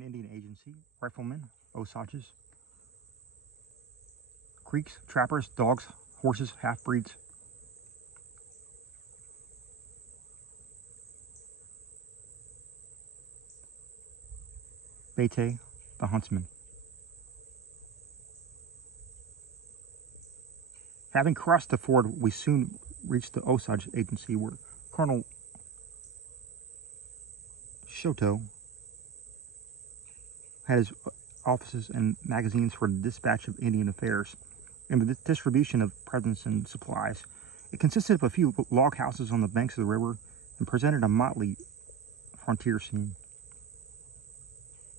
an Indian agency, riflemen, Osages, Creeks, trappers, dogs, horses, half-breeds. Bete, the huntsman. Having crossed the ford, we soon reached the Osage agency where Colonel Shoto had his offices and magazines for the dispatch of Indian affairs and the distribution of presents and supplies. It consisted of a few log houses on the banks of the river and presented a motley frontier scene.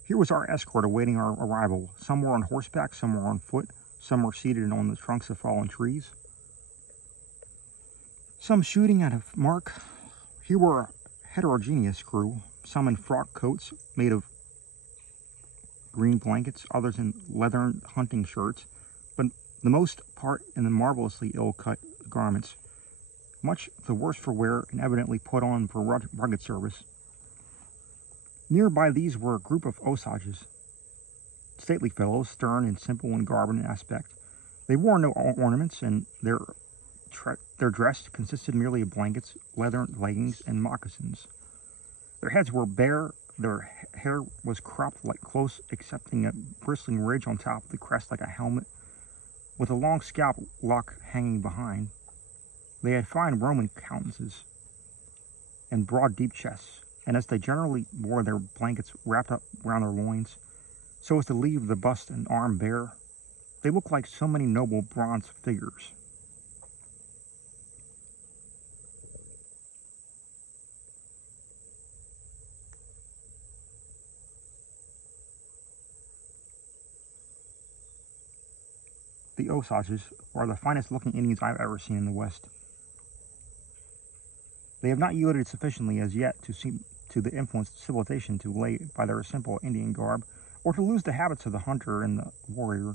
Here was our escort awaiting our arrival. Some were on horseback, some were on foot, some were seated on the trunks of fallen trees, some shooting at a mark. Here were a heterogeneous crew, some in frock coats made of green blankets, others in leather hunting shirts, but the most part in the marvelously ill-cut garments, much the worse for wear and evidently put on for rugged service. Nearby these were a group of Osages, stately fellows, stern and simple in garb and aspect. They wore no ornaments, and their dress consisted merely of blankets, leather leggings, and moccasins. Their heads were bare, their hair was cropped like close, excepting a bristling ridge on top of the crest like a helmet, with a long scalp lock hanging behind. They had fine Roman countenances and broad, deep chests, and as they generally wore their blankets wrapped up around their loins, so as to leave the bust and arm bare, they looked like so many noble bronze figures. The Osages are the finest looking Indians I've ever seen in the West. They have not yielded sufficiently as yet to the influence civilization to lay by their simple Indian garb, or to lose the habits of the hunter and the warrior,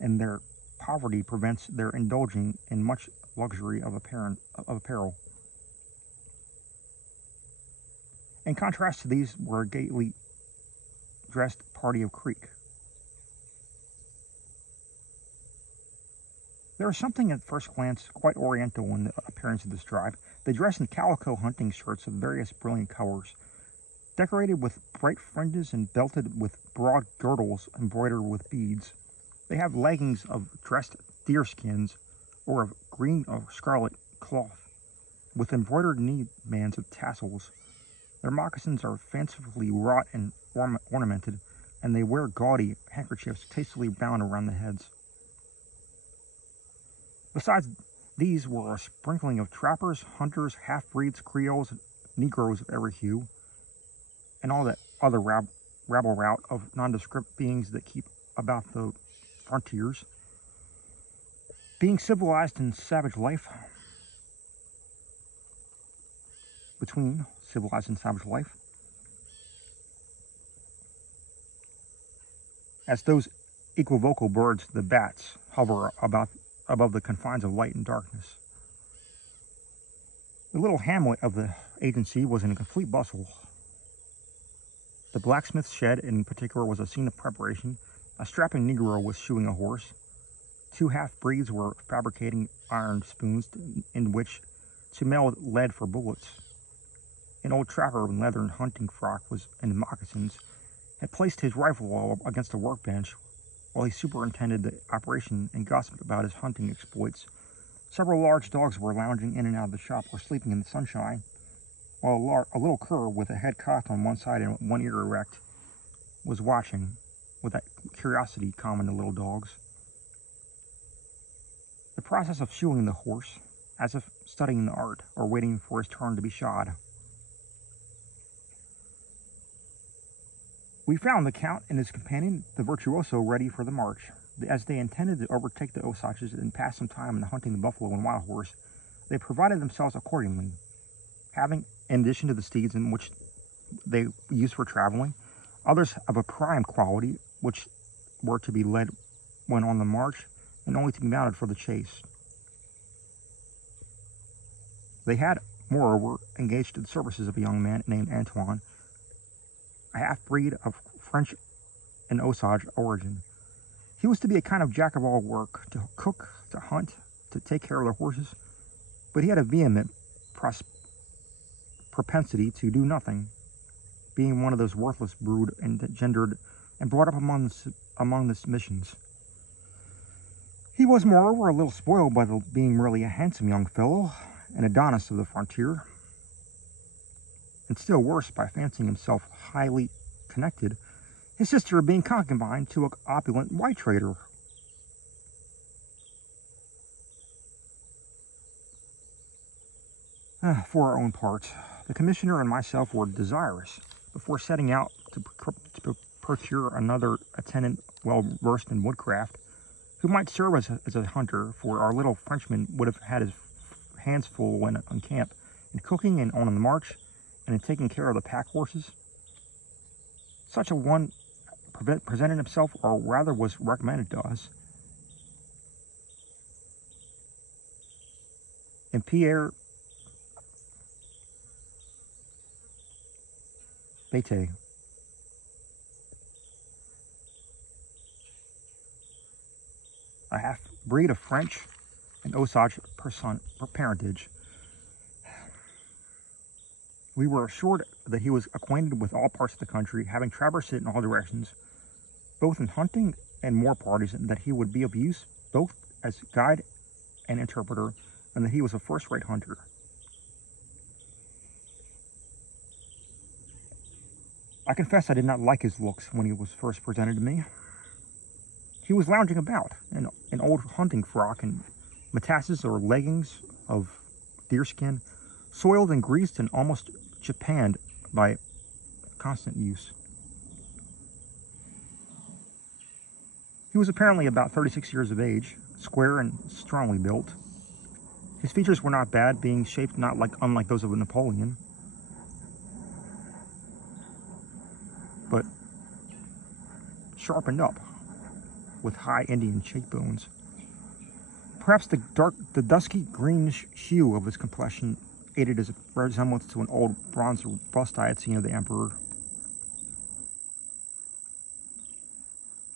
and their poverty prevents their indulging in much luxury of apparel. In contrast to these were a gaily dressed party of Creek. There is something at first glance quite oriental in the appearance of this tribe. They dress in calico hunting shirts of various brilliant colors, decorated with bright fringes and belted with broad girdles embroidered with beads. They have leggings of dressed deer skins or of green or scarlet cloth, with embroidered knee bands of tassels. Their moccasins are fancifully wrought and ornamented, and they wear gaudy handkerchiefs tastefully bound around the heads. Besides these were a sprinkling of trappers, hunters, half-breeds, Creoles, Negroes of every hue, and all that other rabble-rout of nondescript beings that keep about the frontiers. Being civilized in savage life, between civilized and savage life, as those equivocal birds, the bats, hover above the confines of light and darkness. The little hamlet of the agency was in a complete bustle. The blacksmith's shed, in particular, was a scene of preparation. A strapping Negro was shoeing a horse. Two half-breeds were fabricating iron spoons in which to melt lead for bullets. An old trapper in leather and hunting frock and moccasins had placed his rifle against a workbench while he superintended the operation and gossiped about his hunting exploits. Several large dogs were lounging in and out of the shop or sleeping in the sunshine, while a little cur with a head cocked on one side and one ear erect was watching with that curiosity common to little dogs. The process of shoeing the horse, as if studying the art or waiting for his turn to be shod. We found the Count and his companion, the virtuoso, ready for the march. As they intended to overtake the Osages and pass some time in hunting the buffalo and wild horse, they provided themselves accordingly, having, in addition to the steeds in which they used for traveling, others of a prime quality, which were to be led when on the march and only to be mounted for the chase. They had, moreover, engaged the services of a young man named Antoine, a half-breed of French and Osage origin. He was to be a kind of jack of all work, to cook, to hunt, to take care of the horses, but he had a vehement propensity to do nothing, being one of those worthless brood engendered and brought up among the missions. He was, moreover, a little spoiled by being merely a handsome young fellow, an Adonis of the frontier, and still worse, by fancying himself highly connected, his sister being concubine to an opulent white trader. For our own part, the commissioner and myself were desirous, before setting out to procure another attendant well versed in woodcraft, who might serve as a hunter, for our little Frenchman would have had his hands full when on camp, in cooking and on the march, and in taking care of the pack horses. Such a one presented himself, or rather was recommended to us, and Pierre Bete. A half-breed of French and Osage parentage. We were assured that he was acquainted with all parts of the country, having traversed it in all directions, both in hunting and war parties, and that he would be of use both as guide and interpreter, and that he was a first-rate hunter. I confess I did not like his looks when he was first presented to me. He was lounging about in an old hunting frock and matasses or leggings of deerskin, soiled and greased and almost japanned by constant use. He was apparently about 36 years of age, square and strongly built. His features were not bad, being shaped unlike those of Napoleon, but sharpened up with high Indian cheekbones. Perhaps the dusky greenish hue of his complexion aided his resemblance to an old bronze bust I had seen of the emperor.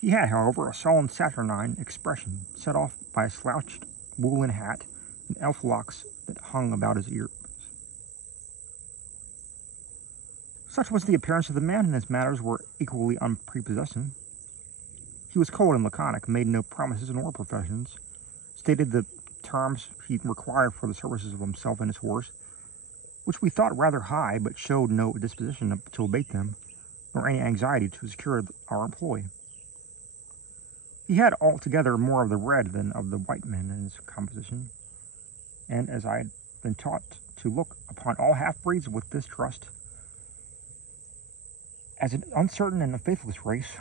He had, however, a sullen saturnine expression, set off by a slouched woolen hat and elf locks that hung about his ears. Such was the appearance of the man, and his manners were equally unprepossessing. He was cold and laconic, made no promises nor professions, stated the terms he required for the services of himself and his horse, which we thought rather high, but showed no disposition to abate them, nor any anxiety to secure our employ. He had altogether more of the red than of the white men in his composition, and as I had been taught to look upon all half-breeds with distrust, as an uncertain and a faithless race,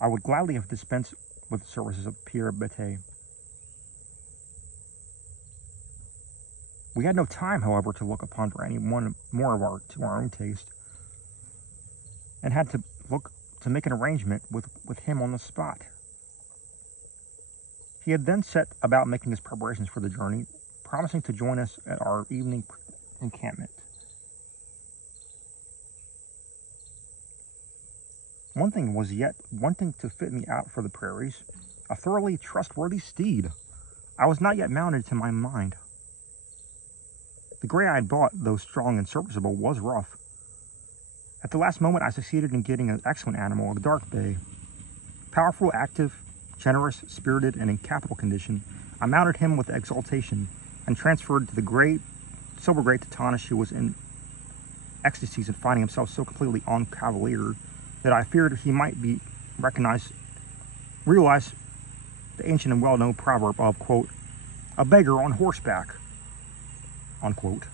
I would gladly have dispensed with the services of Pierre Bete. We had no time, however, to look upon for any one more to our own taste, and had to make an arrangement with him on the spot. He had then set about making his preparations for the journey, promising to join us at our evening encampment. One thing was yet wanting to fit me out for the prairies, a thoroughly trustworthy steed. I was not yet mounted to my mind. The gray I had bought, though strong and serviceable, was rough. At the last moment I succeeded in getting an excellent animal, a dark bay. Powerful, active, generous, spirited, and in capital condition, I mounted him with exultation, and transferred to the silver gray Teutonish, who was in ecstasies at finding himself so completely uncavalier that I feared he might be realize the ancient and well-known proverb of, quote, a beggar on horseback, unquote.